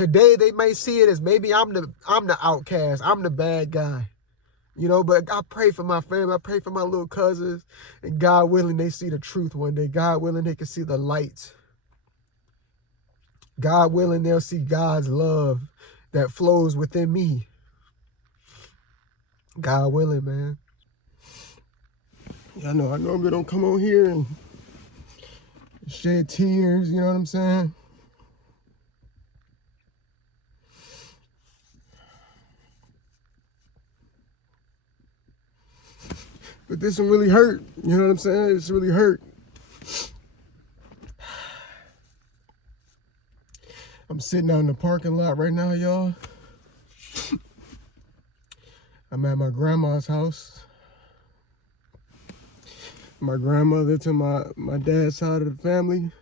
today they may see it as maybe I'm the outcast, I'm the bad guy. You know, but I pray for my family. I pray for my little cousins. And God willing, they see the truth one day. God willing, they can see the light. God willing, they'll see God's love that flows within me. God willing, man. I know I normally don't come on here and shed tears, you know what I'm saying? But this one really hurt, you know what I'm saying? It's really hurt. I'm sitting out in the parking lot right now, y'all. I'm at my grandma's house. My grandmother to my dad's side of the family.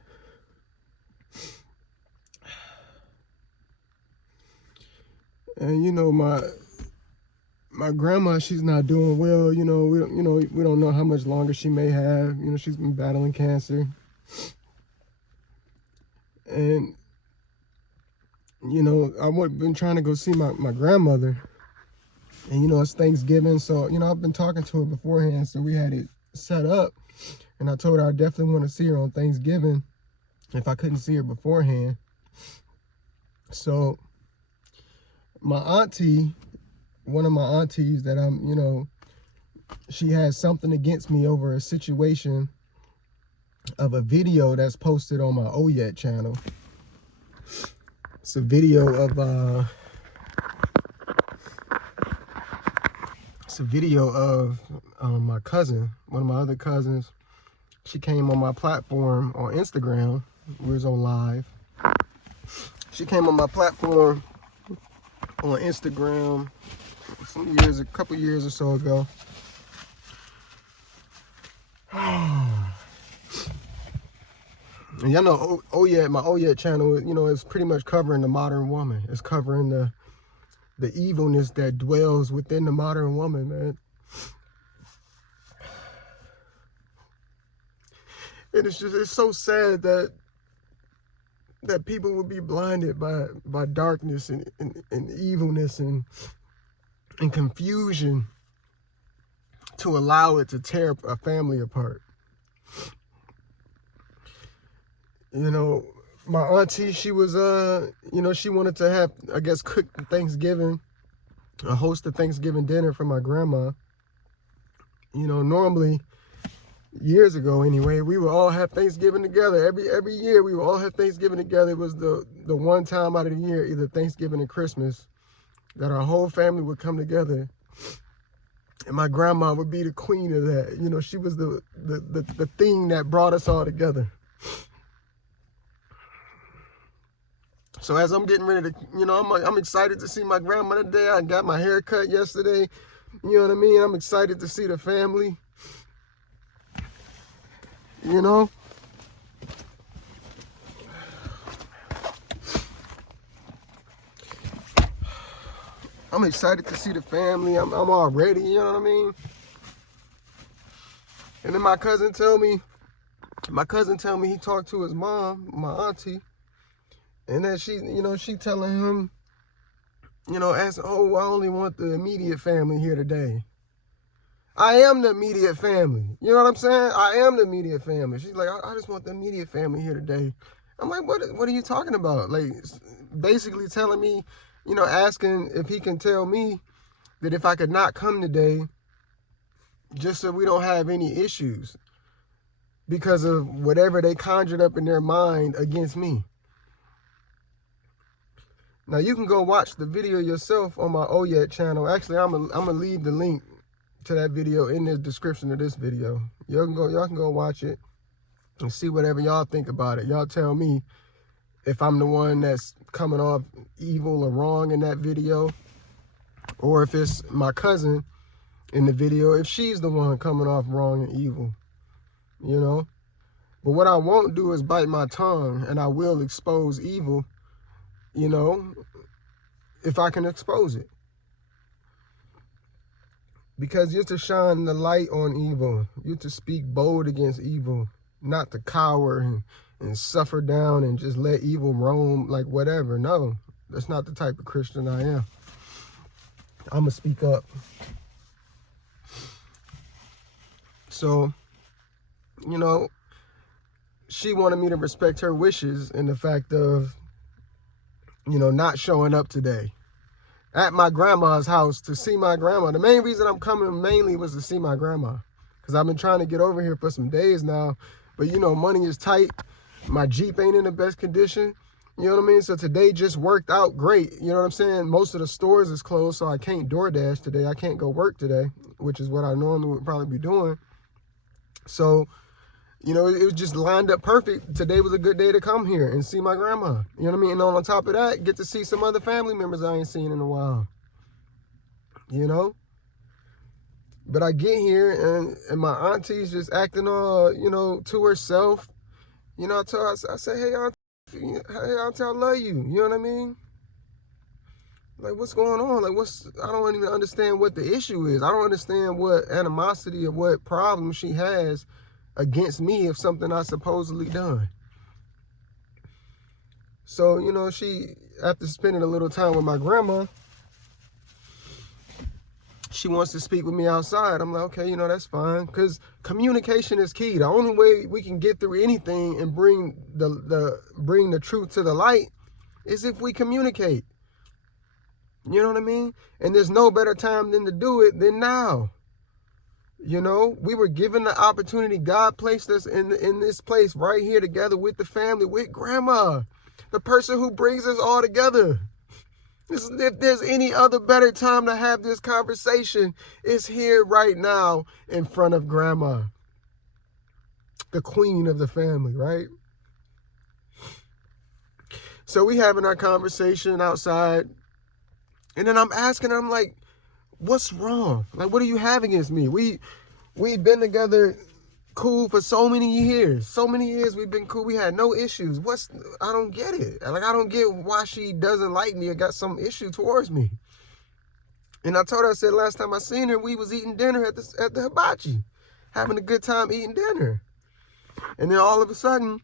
And you know, my grandma, she's not doing well. You know, we don't know how much longer she may have. You know, she's been battling cancer. And you know, I've been trying to go see my grandmother. And you know, it's Thanksgiving, so you know, I've been talking to her beforehand, so we had it set up. And I told her I definitely want to see her on Thanksgiving if I couldn't see her beforehand. So my auntie, one of my aunties that you know, she has something against me over a situation of a video that's posted on my OYET channel. It's a video of my cousin, one of my other cousins. She came on my platform on Instagram. We was on live. She came on my platform on Instagram a couple years or so ago. And y'all know my OYET channel, you know, is pretty much covering the modern woman. It's covering the evilness that dwells within the modern woman, man. And it's so sad that people would be blinded by darkness and evilness and confusion to allow it to tear a family apart. You know, my auntie, she was, you know, she wanted to have, I guess, cook Thanksgiving, host a Thanksgiving dinner for my grandma. You know, normally, years ago anyway, we would all have Thanksgiving together. Every year, we would all have Thanksgiving together. It was the one time out of the year, either Thanksgiving and Christmas, that our whole family would come together. And my grandma would be the queen of that. You know, she was the thing that brought us all together. So as I'm getting ready to, you know, I'm excited to see my grandma today. I got my hair cut yesterday. You know what I mean? I'm excited to see the family. You know? I'm excited to see the family. I'm all ready, you know what I mean? And then my cousin tell me he talked to his mom, my auntie, and that she, you know, she telling him, you know, I only want the immediate family here today. I am the immediate family. You know what I'm saying? I am the immediate family. She's like, I just want the immediate family here today. I'm like, what are you talking about? Like, basically telling me, you know, asking if he can tell me that if I could not come today, just so we don't have any issues because of whatever they conjured up in their mind against me. Now, you can go watch the video yourself on my OYET channel. Actually, I'm gonna leave the link to that video in the description of this video. Y'all can go watch it and see whatever y'all think about it. Y'all tell me if I'm the one that's coming off evil or wrong in that video, or if it's my cousin in the video, if she's the one coming off wrong and evil, you know? But what I won't do is bite my tongue, and I will expose evil, you know, if I can expose it. Because you're to shine the light on evil. You're to speak bold against evil, not to cower and suffer down and just let evil roam like whatever. No, That's not the type of Christian I am. I'm going to speak up. So, you know, she wanted me to respect her wishes in the fact of, you know, not showing up today at my grandma's house to see my grandma. The main reason I'm coming mainly was to see my grandma, because I've been trying to get over here for some days now, but you know, money is tight. My Jeep ain't in the best condition. You know what I mean? So today just worked out great. You know what I'm saying? Most of the stores is closed, so I can't DoorDash today. I can't go work today, which is what I normally would probably be doing. So, you know, it was just lined up perfect. Today was a good day to come here and see my grandma. You know what I mean? And on top of that, get to see some other family members I ain't seen in a while. You know? But I get here and my auntie's just acting all, you know, to herself. You know, I said, hey, auntie, I love you. You know what I mean? Like, what's going on? Like, I don't even understand what the issue is. I don't understand what animosity or what problem she has against me of something I supposedly done. So, you know, she, after spending a little time with my grandma, she wants to speak with me outside. I'm like, okay, you know, that's fine. Because communication is key. The only way we can get through anything and bring the truth to the light is if we communicate. You know what I mean? And there's no better time than to do it than now. You know, we were given the opportunity. God placed us in this place right here together with the family, with grandma, the person who brings us all together. If there's any other better time to have this conversation, it's here right now in front of grandma, the queen of the family, right? So we having our conversation outside, and then I'm asking her, I'm like, what's wrong? Like, what do you have against me? We've been together cool for so many years. So many years we've been cool. We had no issues. I don't get it. Like, I don't get why she doesn't like me or got some issue towards me. And I told her, I said, last time I seen her, we was eating dinner at the hibachi, having a good time eating dinner. And then all of a sudden,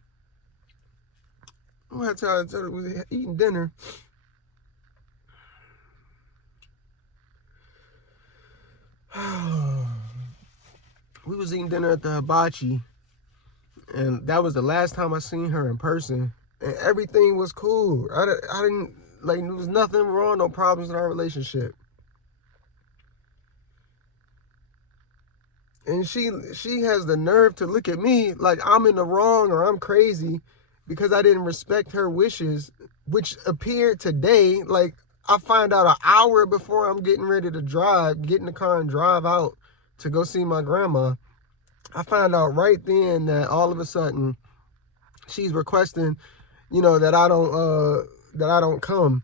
I told her we was eating dinner. We was eating dinner at the hibachi, and that was the last time I seen her in person, and everything was cool. I didn't, like, there was nothing wrong, no problems in our relationship. And she has the nerve to look at me like I'm in the wrong or I'm crazy because I didn't respect her wishes, which appeared today. Like, I find out an hour before I'm getting ready to get in the car and drive out to go see my grandma. I found out right then that all of a sudden she's requesting, you know, that I don't come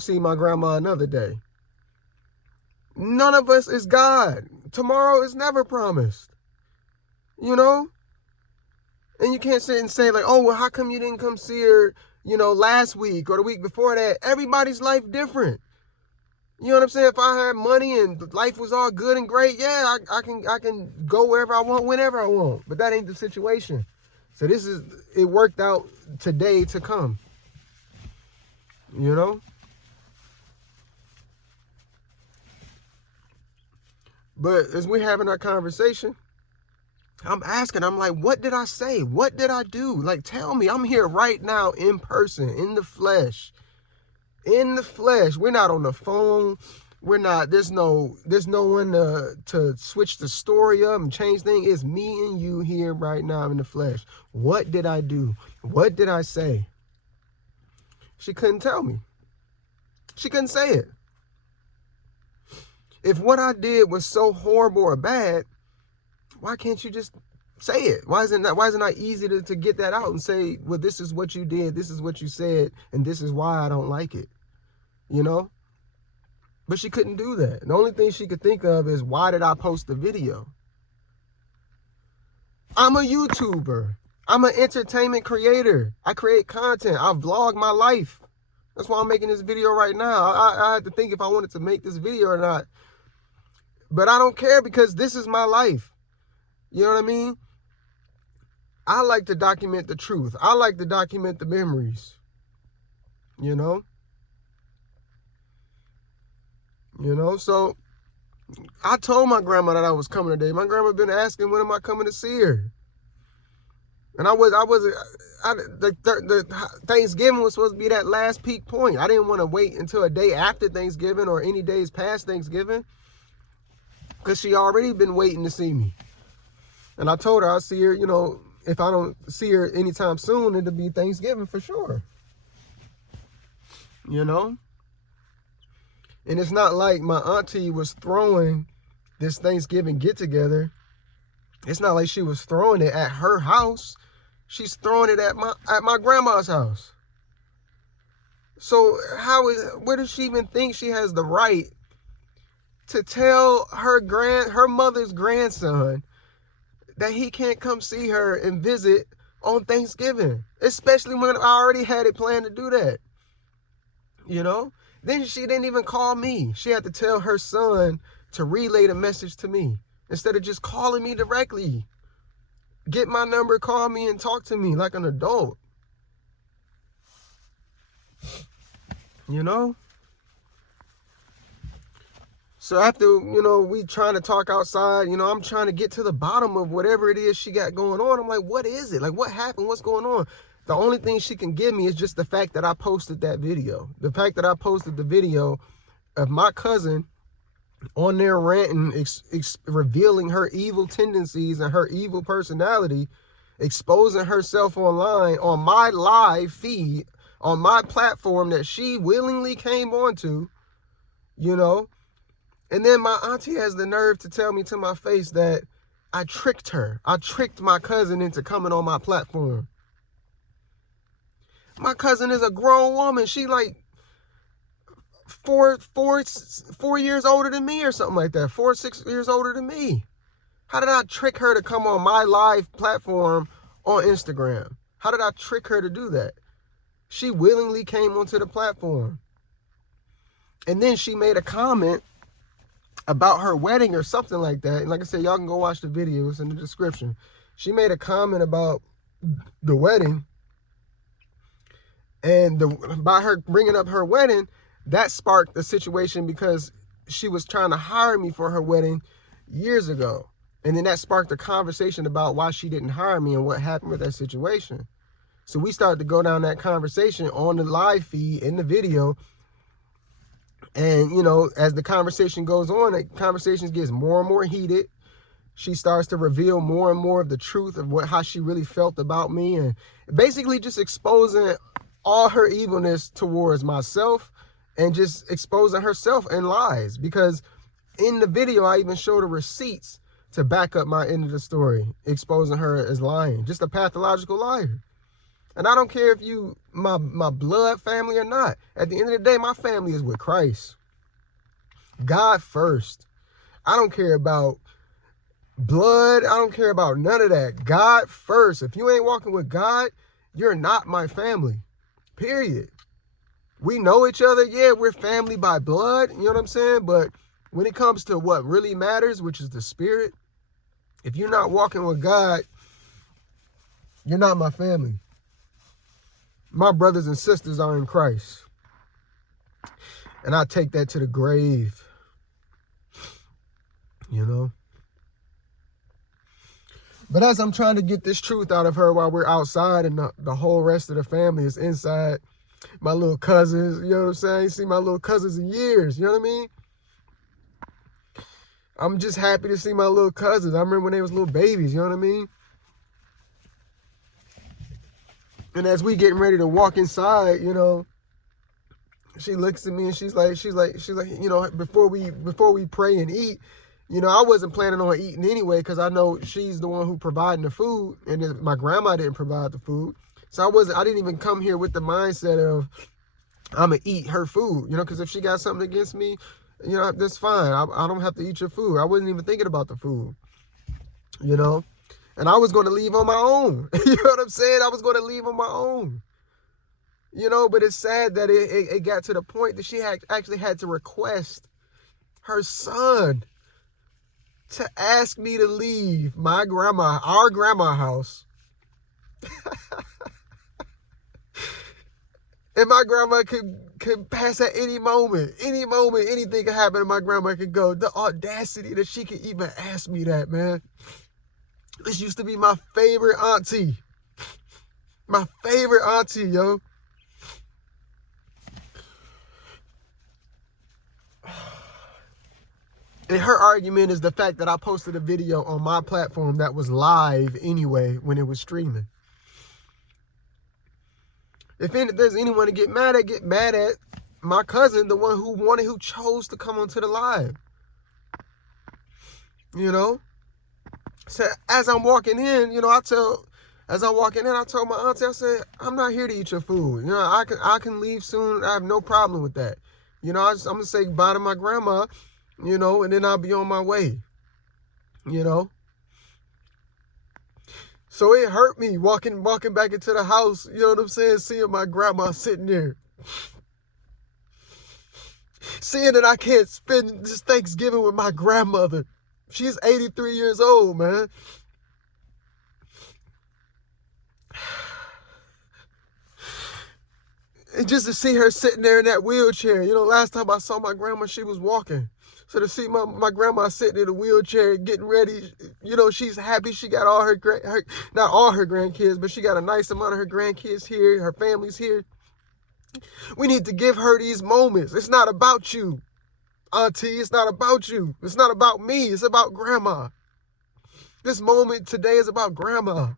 see my grandma another day. None of us is God. Tomorrow is never promised. You know? And you can't sit and say like, oh, well, how come you didn't come see her, you know, last week or the week before that? Everybody's life different. You know what I'm saying? If I had money and life was all good and great, yeah, I can go wherever I want, whenever I want. But that ain't the situation. So it worked out today to come. You know? But as we're having our conversation, I'm asking, I'm like, what did I say? What did I do? Like, tell me. I'm here right now in person, in the flesh. In the flesh. We're not on the phone. We're not, there's no one to switch the story up and change things. It's me and you here right now in the flesh. What did I do? What did I say? She couldn't tell me. She couldn't say it. If what I did was so horrible or bad, why can't you just say it? Why is it not easy to get that out and say, well, this is what you did, this is what you said, and this is why I don't like it, you know? But she couldn't do that. The only thing she could think of is, why did I post the video? I'm a YouTuber. I'm an entertainment creator. I create content. I vlog my life. That's why I'm making this video right now. I had to think if I wanted to make this video or not. But I don't care, because this is my life. You know what I mean? I like to document the truth. I like to document the memories. You know? You know, so I told my grandma that I was coming today. My grandma been asking, when am I coming to see her? And the Thanksgiving was supposed to be that last peak point. I didn't want to wait until a day after Thanksgiving or any days past Thanksgiving, because she already been waiting to see me. And I told her I'll see her, you know, if I don't see her anytime soon, it'll be Thanksgiving for sure. You know? And it's not like my auntie was throwing this Thanksgiving get-together. It's not like she was throwing it at her house. She's throwing it at my grandma's house. So where does she even think she has the right to tell her mother's grandson that he can't come see her and visit on Thanksgiving, especially when I already had it planned to do that? You know? Then she didn't even call me. She had to tell her son to relay the message to me instead of just calling me directly. Get my number, call me, and talk to me like an adult. You know? So after, you know, we trying to talk outside, you know, I'm trying to get to the bottom of whatever it is she got going on. I'm like, what is it? Like, what happened? What's going on? The only thing she can give me is just the fact that I posted that video. The fact that I posted the video of my cousin on there ranting, revealing her evil tendencies and her evil personality, exposing herself online on my live feed, on my platform that she willingly came onto, you know. And then my auntie has the nerve to tell me to my face that I tricked her. I tricked my cousin into coming on my platform. My cousin is a grown woman. She like four years older than me or something like that. 4 or 6 years older than me. How did I trick her to come on my live platform on Instagram? How did I trick her to do that? She willingly came onto the platform. And then she made a comment about her wedding or something like that. And like I said, y'all can go watch the videos in the description. She made a comment about the wedding. And by her bringing up her wedding, that sparked the situation because she was trying to hire me for her wedding years ago. And then that sparked a conversation about why she didn't hire me and what happened with that situation. So we started to go down that conversation on the live feed in the video. And, you know, as the conversation goes on, the conversation gets more and more heated. She starts to reveal more and more of the truth of how she really felt about me, and basically just exposing all her evilness towards myself and just exposing herself in lies. Because in the video, I even showed her receipts to back up my end of the story, exposing her as lying, just a pathological liar. And I don't care if you my blood family or not. At the end of the day, my family is with Christ. God first. I don't care about blood. I don't care about none of that. God first. If you ain't walking with God, you're not my family. Period. We know each other. Yeah, we're family by blood. You know what I'm saying? But when it comes to what really matters, which is the spirit, if you're not walking with God, you're not my family. My brothers and sisters are in Christ. And I take that to the grave. You know? But as I'm trying to get this truth out of her while we're outside and the whole rest of the family is inside, my little cousins, you know what I'm saying? You see my little cousins in years, you know what I mean? I'm just happy to see my little cousins. I remember when they was little babies, you know what I mean? And as we getting ready to walk inside, you know, she looks at me and she's like, you know, before we pray and eat, you know, I wasn't planning on eating anyway because I know she's the one who providing the food, and my grandma didn't provide the food. So I didn't even come here with the mindset of I'm gonna eat her food, you know, because if she got something against me, you know, that's fine. I don't have to eat your food. I wasn't even thinking about the food, you know. And I was going to leave on my own. You know what I'm saying? I was going to leave on my own. You know, but it's sad that it got to the point that she actually had to request her son to ask me to leave our grandma house. And my grandma could pass at any moment. Any moment, anything could happen and my grandma could go. The audacity that she could even ask me that, man. This used to be my favorite auntie. My favorite auntie, yo. And her argument is the fact that I posted a video on my platform that was live anyway when it was streaming. If there's anyone to get mad at my cousin, the one who chose to come onto the live. You know? So as I'm walking in, you know, I told my auntie, I said, I'm not here to eat your food. You know, I can leave soon. I have no problem with that. You know, I'm going to say goodbye to my grandma, you know, and then I'll be on my way, you know. So it hurt me walking back into the house, you know what I'm saying, seeing my grandma sitting there. Seeing that I can't spend this Thanksgiving with my grandmother. She's 83 years old, man. And just to see her sitting there in that wheelchair. You know, last time I saw my grandma, she was walking. So to see my grandma sitting in a wheelchair, getting ready, you know, she's happy. She got all not all her grandkids, but she got a nice amount of her grandkids here. Her family's here. We need to give her these moments. It's not about you, auntie. It's not about you. It's not about me. It's about grandma. This moment today is about grandma.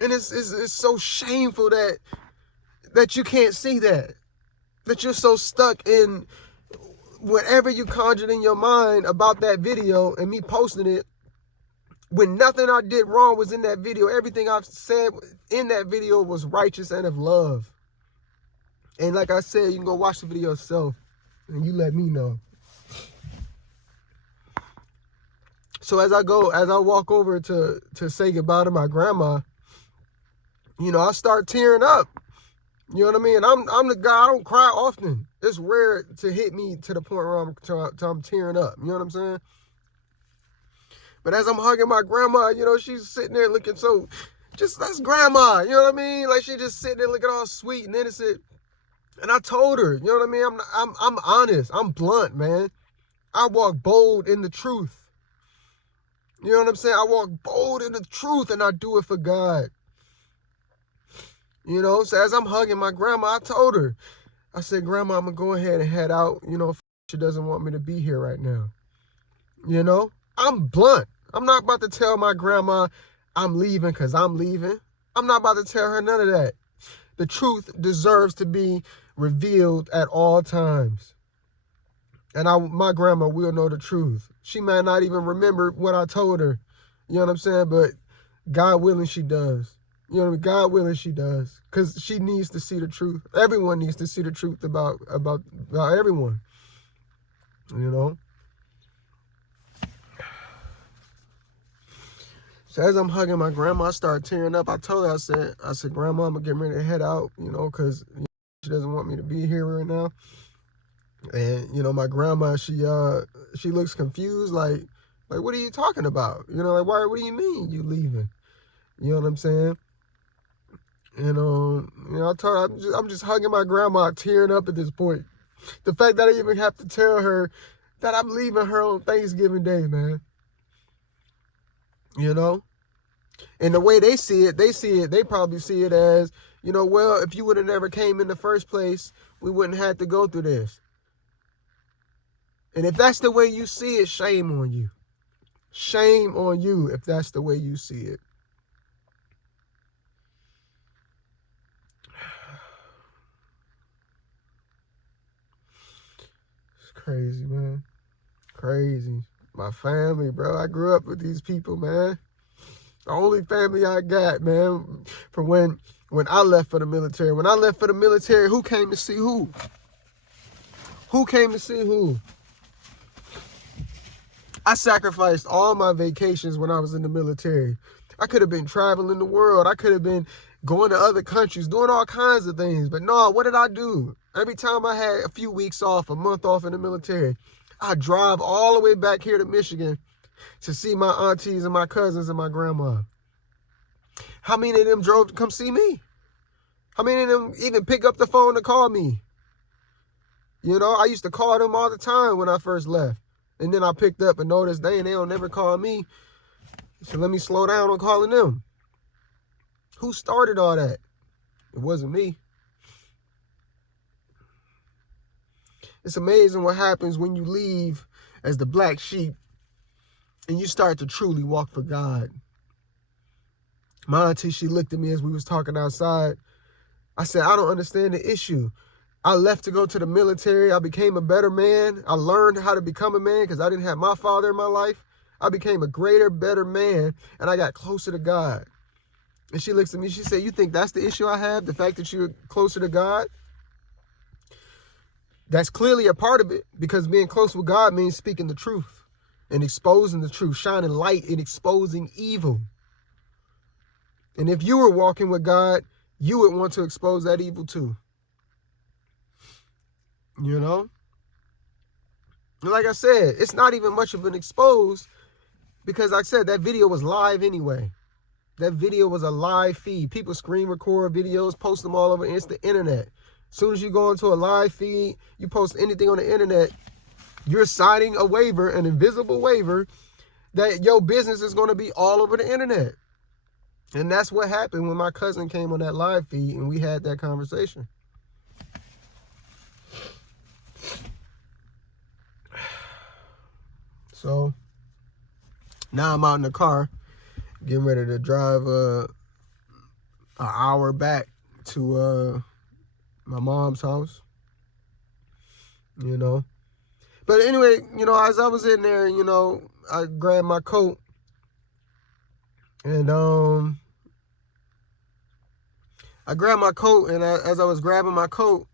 And it's so shameful that you can't see that. That you're so stuck in whatever you conjured in your mind about that video and me posting it when nothing I did wrong was in that video. Everything I've said in that video was righteous and of love. And like I said, you can go watch the video yourself and you let me know. So as I walk over to say goodbye to my grandma, you know, I start tearing up. You know what I mean? I'm the guy, I don't cry often. It's rare to hit me to the point where I'm tearing up. You know what I'm saying? But as I'm hugging my grandma, you know, she's sitting there looking so, that's grandma. You know what I mean? Like she just sitting there looking all sweet and innocent. And I told her, you know what I mean? I'm honest. I'm blunt, man. I walk bold in the truth. You know what I'm saying? I walk bold in the truth and I do it for God. You know, so as I'm hugging my grandma, I told her, I said, Grandma, I'm going to go ahead and head out. You know, she doesn't want me to be here right now. You know, I'm blunt. I'm not about to tell my grandma I'm leaving because I'm leaving. I'm not about to tell her none of that. The truth deserves to be revealed at all times. And my grandma will know the truth. She might not even remember what I told her. You know what I'm saying? But God willing, she does. You know what I mean? God willing, she does. Because she needs to see the truth. Everyone needs to see the truth about everyone. You know? So as I'm hugging my grandma, I start tearing up. I told her, I said, Grandma, I'm going to get ready to head out, you know, because she doesn't want me to be here right now. And, you know, my grandma, she looks confused, like, what are you talking about? You know, like, what do you mean you leaving? You know what I'm saying? And, you know, I told her, I'm just hugging my grandma, tearing up at this point. The fact that I even have to tell her that I'm leaving her on Thanksgiving Day, man. You know? And the way they probably see it as, you know, well, if you would have never came in the first place, we wouldn't have to go through this. And if that's the way you see it, shame on you. Shame on you if that's the way you see it. It's crazy, man. Crazy. My family, bro. I grew up with these people, man. The only family I got, man, from when I left for the military. When I left for the military, who came to see who? Who came to see who? I sacrificed all my vacations when I was in the military. I could have been traveling the world. I could have been going to other countries, doing all kinds of things. But no, what did I do? Every time I had a few weeks off, a month off in the military, I drive all the way back here to Michigan to see my aunties and my cousins and my grandma. How many of them drove to come see me? How many of them even pick up the phone to call me? You know, I used to call them all the time when I first left. And then I picked up and noticed they don't never call me. So let me slow down on calling them. Who started all that? It wasn't me. It's amazing what happens when you leave as the black sheep and you start to truly walk for God. My auntie, she looked at me as we was talking outside. I said, I don't understand the issue. I left to go to the military. I became a better man. I learned how to become a man because I didn't have my father in my life. I became a greater, better man, and I got closer to God. And she looks at me, she said, you think that's the issue I have? The fact that you're closer to God? That's clearly a part of it, because being close with God means speaking the truth and exposing the truth, shining light and exposing evil. And if you were walking with God, you would want to expose that evil too. You know? And like I said, it's not even much of an expose because like I said, that video was live anyway. That video was a live feed. People screen record videos, post them all over the internet. As soon as you go into a live feed, you post anything on the internet, you're signing a waiver, an invisible waiver, that your business is going to be all over the internet. And that's what happened when my cousin came on that live feed and we had that conversation. So now I'm out in the car, getting ready to drive an hour back to my mom's house, you know. But anyway, you know, as I was in there, you know, I grabbed my coat and as I was grabbing my coat,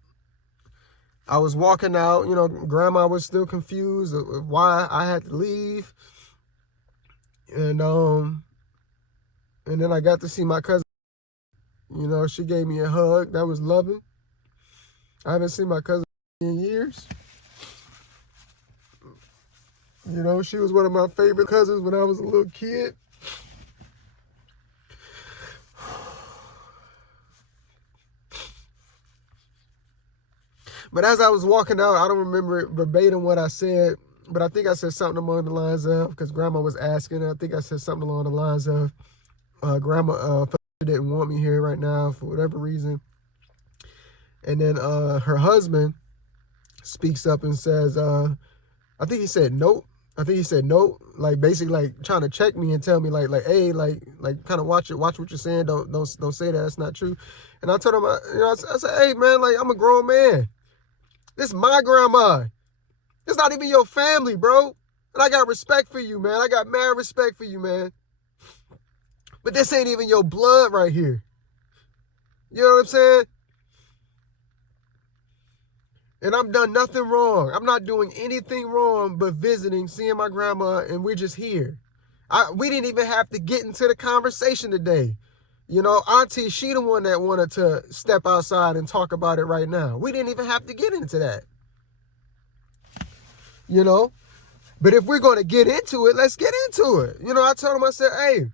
I was walking out, you know, Grandma was still confused of why I had to leave. And then I got to see my cousin. You know, she gave me a hug. That was loving. I haven't seen my cousin in years. You know, she was one of my favorite cousins when I was a little kid. But as I was walking out, I don't remember verbatim what I said, but I think I said something along the lines of, because Grandma was asking, I think I said something along the lines of, Grandma didn't want me here right now for whatever reason. And then her husband speaks up and says, I think he said nope. Like basically like trying to check me and tell me like, hey, like kind of watch what you're saying. Don't say that. That's not true. And I told him, I said, hey man, like I'm a grown man. This is my grandma. It's not even your family, bro. And I got respect for you, man. I got mad respect for you, man. But this ain't even your blood right here. You know what I'm saying? And I've done nothing wrong. I'm not doing anything wrong but visiting, seeing my grandma, and we're just here. We didn't even have to get into the conversation today. You know, Auntie, she the one that wanted to step outside and talk about it right now. We didn't even have to get into that. You know? But if we're going to get into it, let's get into it. You know, I told them, I said, hey,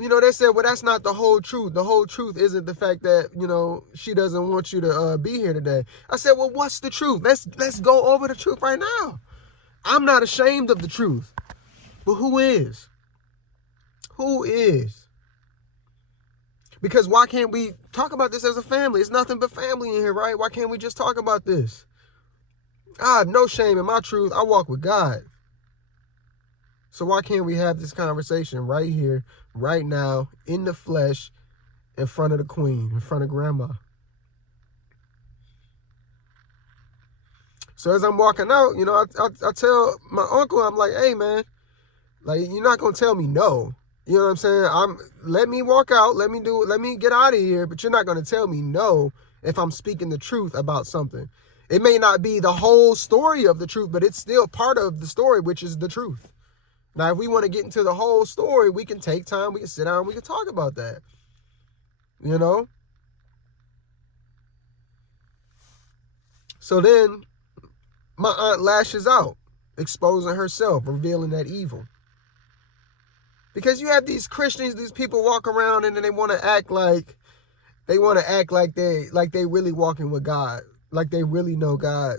you know, they said, well, that's not the whole truth. The whole truth isn't the fact that, you know, she doesn't want you to be here today. I said, well, what's the truth? Let's go over the truth right now. I'm not ashamed of the truth. But who is? Who is? Because why can't we talk about this as a family? It's nothing but family in here, right? Why can't we just talk about this? I have no shame in my truth. I walk with God. So why can't we have this conversation right here, right now, in the flesh, in front of the queen, in front of grandma? So as I'm walking out, you know, I tell my uncle, I'm like, hey, man, like, you're not going to tell me no. You know what I'm saying? Let me walk out. Let me get out of here. But you're not going to tell me no if I'm speaking the truth about something. It may not be the whole story of the truth, but it's still part of the story, which is the truth. Now, if we want to get into the whole story, we can take time. We can sit down. We can talk about that. You know? So then my aunt lashes out, exposing herself, revealing that evil. Because you have these Christians, these people walk around and then they want to act like They want to act like they really walking with God, like they really know God.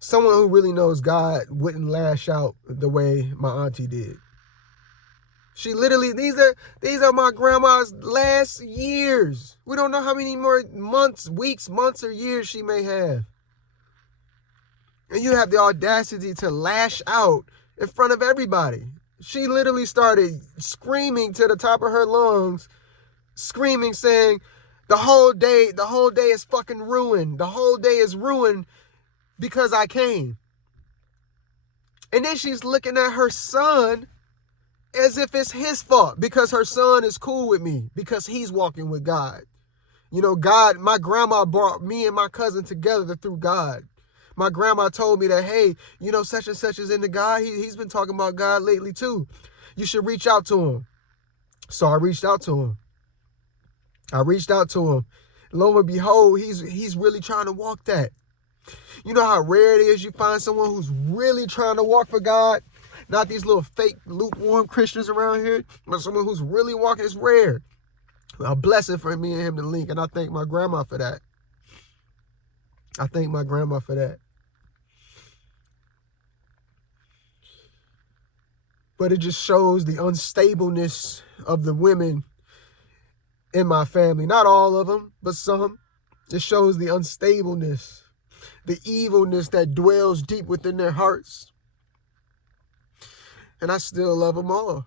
Someone who really knows God wouldn't lash out the way my auntie did. She literally, these are my grandma's last years. We don't know how many more months, weeks, months, or years she may have. And you have the audacity to lash out in front of everybody. She literally started screaming to the top of her lungs, screaming, saying, the whole day is fucking ruined. The whole day is ruined because I came. And then she's looking at her son as if it's his fault because her son is cool with me, because he's walking with God. You know, God, my grandma brought me and my cousin together through God. My grandma told me that, hey, you know, such and such is into God. He's been talking about God lately too. You should reach out to him. So I reached out to him. Lo and behold, he's really trying to walk that. You know how rare it is you find someone who's really trying to walk for God? Not these little fake lukewarm Christians around here, but someone who's really walking is rare. A blessing for me and him to link, and I thank my grandma for that. But it just shows the unstableness of the women in my family. Not all of them, but some. It shows the unstableness, the evilness that dwells deep within their hearts. And I still love them all.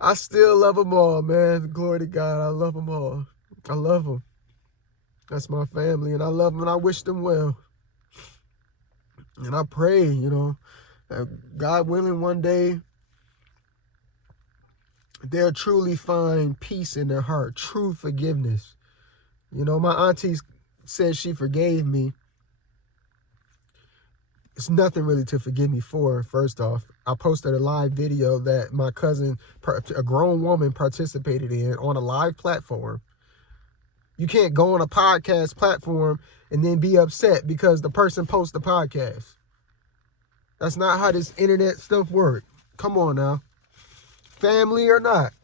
I still love them all, man. Glory to God. I love them all. I love them. That's my family, and I love them, and I wish them well. And I pray, you know, that God willing, one day they'll truly find peace in their heart, true forgiveness. You know, my auntie said she forgave me. It's nothing really to forgive me for, first off. I posted a live video that my cousin, a grown woman, participated in on a live platform. You can't go on a podcast platform and then be upset because the person posts the podcast. That's not how this internet stuff works. Come on now. Family or not.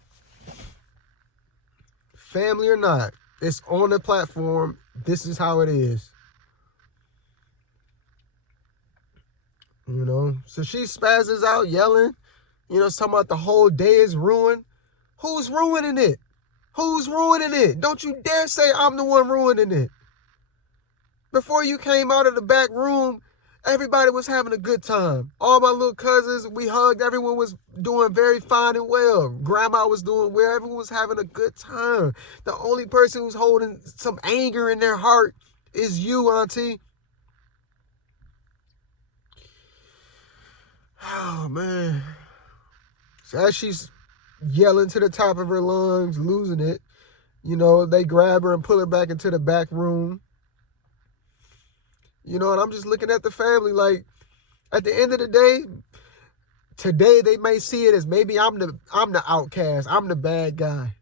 It's on the platform. This is how it is. You know, so she spazzes out yelling, you know, talking about the whole day is ruined. Who's ruining it? Don't you dare say I'm the one ruining it. Before you came out of the back room, everybody was having a good time. All my little cousins, we hugged. Everyone was doing very fine and well. Grandma was doing well. Everyone was having a good time. The only person who's holding some anger in their heart is you, auntie. Oh, man. So as she's yelling to the top of her lungs, losing it, you know, they grab her and pull her back into the back room. You know, and I'm just looking at the family like, at the end of the day, today they may see it as maybe I'm the outcast. I'm the bad guy.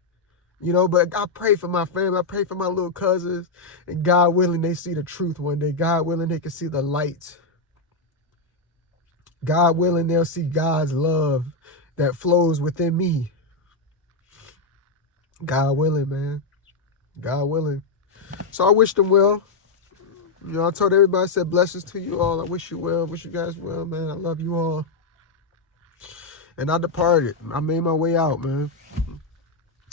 You know, but I pray for my family. I pray for my little cousins. And God willing, they see the truth one day. God willing, they can see the light. God willing, they'll see God's love that flows within me. God willing, man. God willing. So I wish them well. You know, I told everybody, I said blessings to you all. I wish you well. Wish you guys well, man. I love you all. And I departed. I made my way out, man.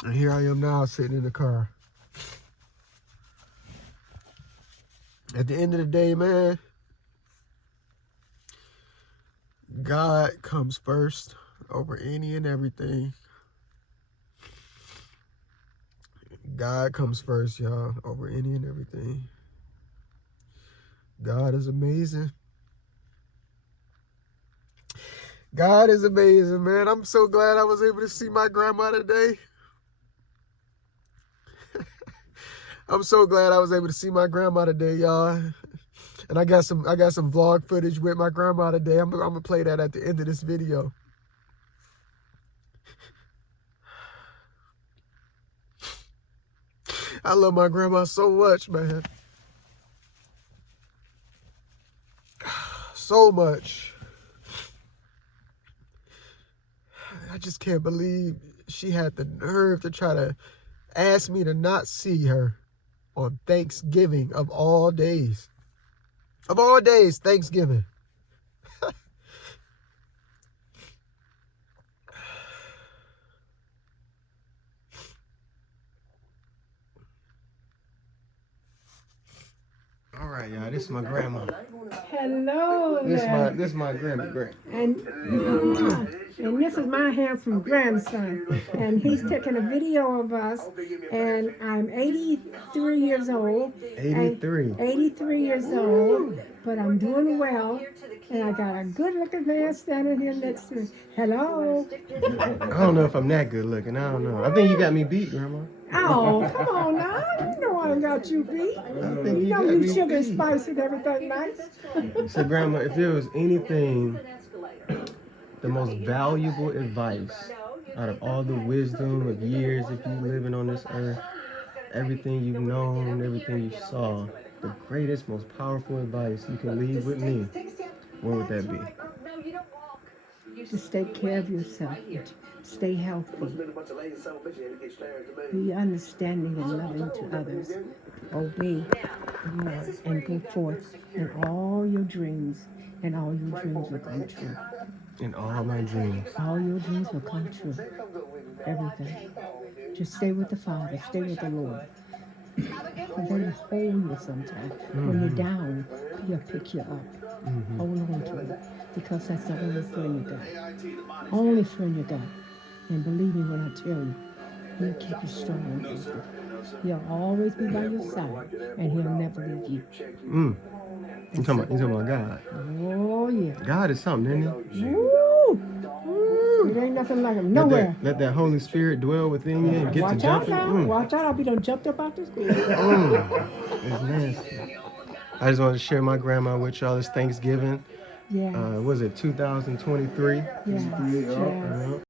And here I am now sitting in the car. At the end of the day, man, God comes first over any and everything. God comes first, y'all, over any and everything. God is amazing. God is amazing, man. I'm so glad I was able to see my grandma today. I'm so glad I was able to see my grandma today, y'all. And I got some vlog footage with my grandma today. I'm gonna play that at the end of this video. I love my grandma so much, man. So much. I just can't believe she had the nerve to try to ask me to not see her on Thanksgiving of all days. Of all days, Thanksgiving. All right, y'all. This is my grandma. Hello there. This my grandma. And this is my handsome grandson. And he's taking a video of us. And I'm 83 years old. 83. 83 years old. But I'm doing well. And I got a good looking man standing here next to me. Hello. I don't know if I'm that good looking. I don't know. I think you got me beat, Grandma. Oh, come on now. You know I got you beat. I think You know got you me sugar and beat. spice and everything nice. So, Grandma, if there was anything, the most valuable advice out of all the wisdom of years of you living on this earth, everything you've known, everything you saw, the greatest, most powerful advice you can leave with me, what would that be? Just take care of yourself. Stay healthy. Be understanding and loving to others. Obey the Lord and go forth in all your dreams, and all your dreams will come true. In all my dreams. All your dreams will come true. Everything. Just stay with the Father. Stay with the Lord. Let Him hold you sometimes. When you're down, He'll pick you up. Hold on to it. Because that's the only friend you got. Only friend you got. And believe me when I tell you, He'll keep you strong and healthy. He'll always be by your side, and He'll never leave you. You talking about God? Oh, yeah. God is something, isn't He? Woo! It ain't nothing like Him nowhere. Let that Holy Spirit dwell within you and get Watch to jumping. out now. Watch out. I'll be done jumped up out this school. It's nasty. I just wanted to share my grandma with y'all this Thanksgiving. Yeah. Was it 2023? Yes.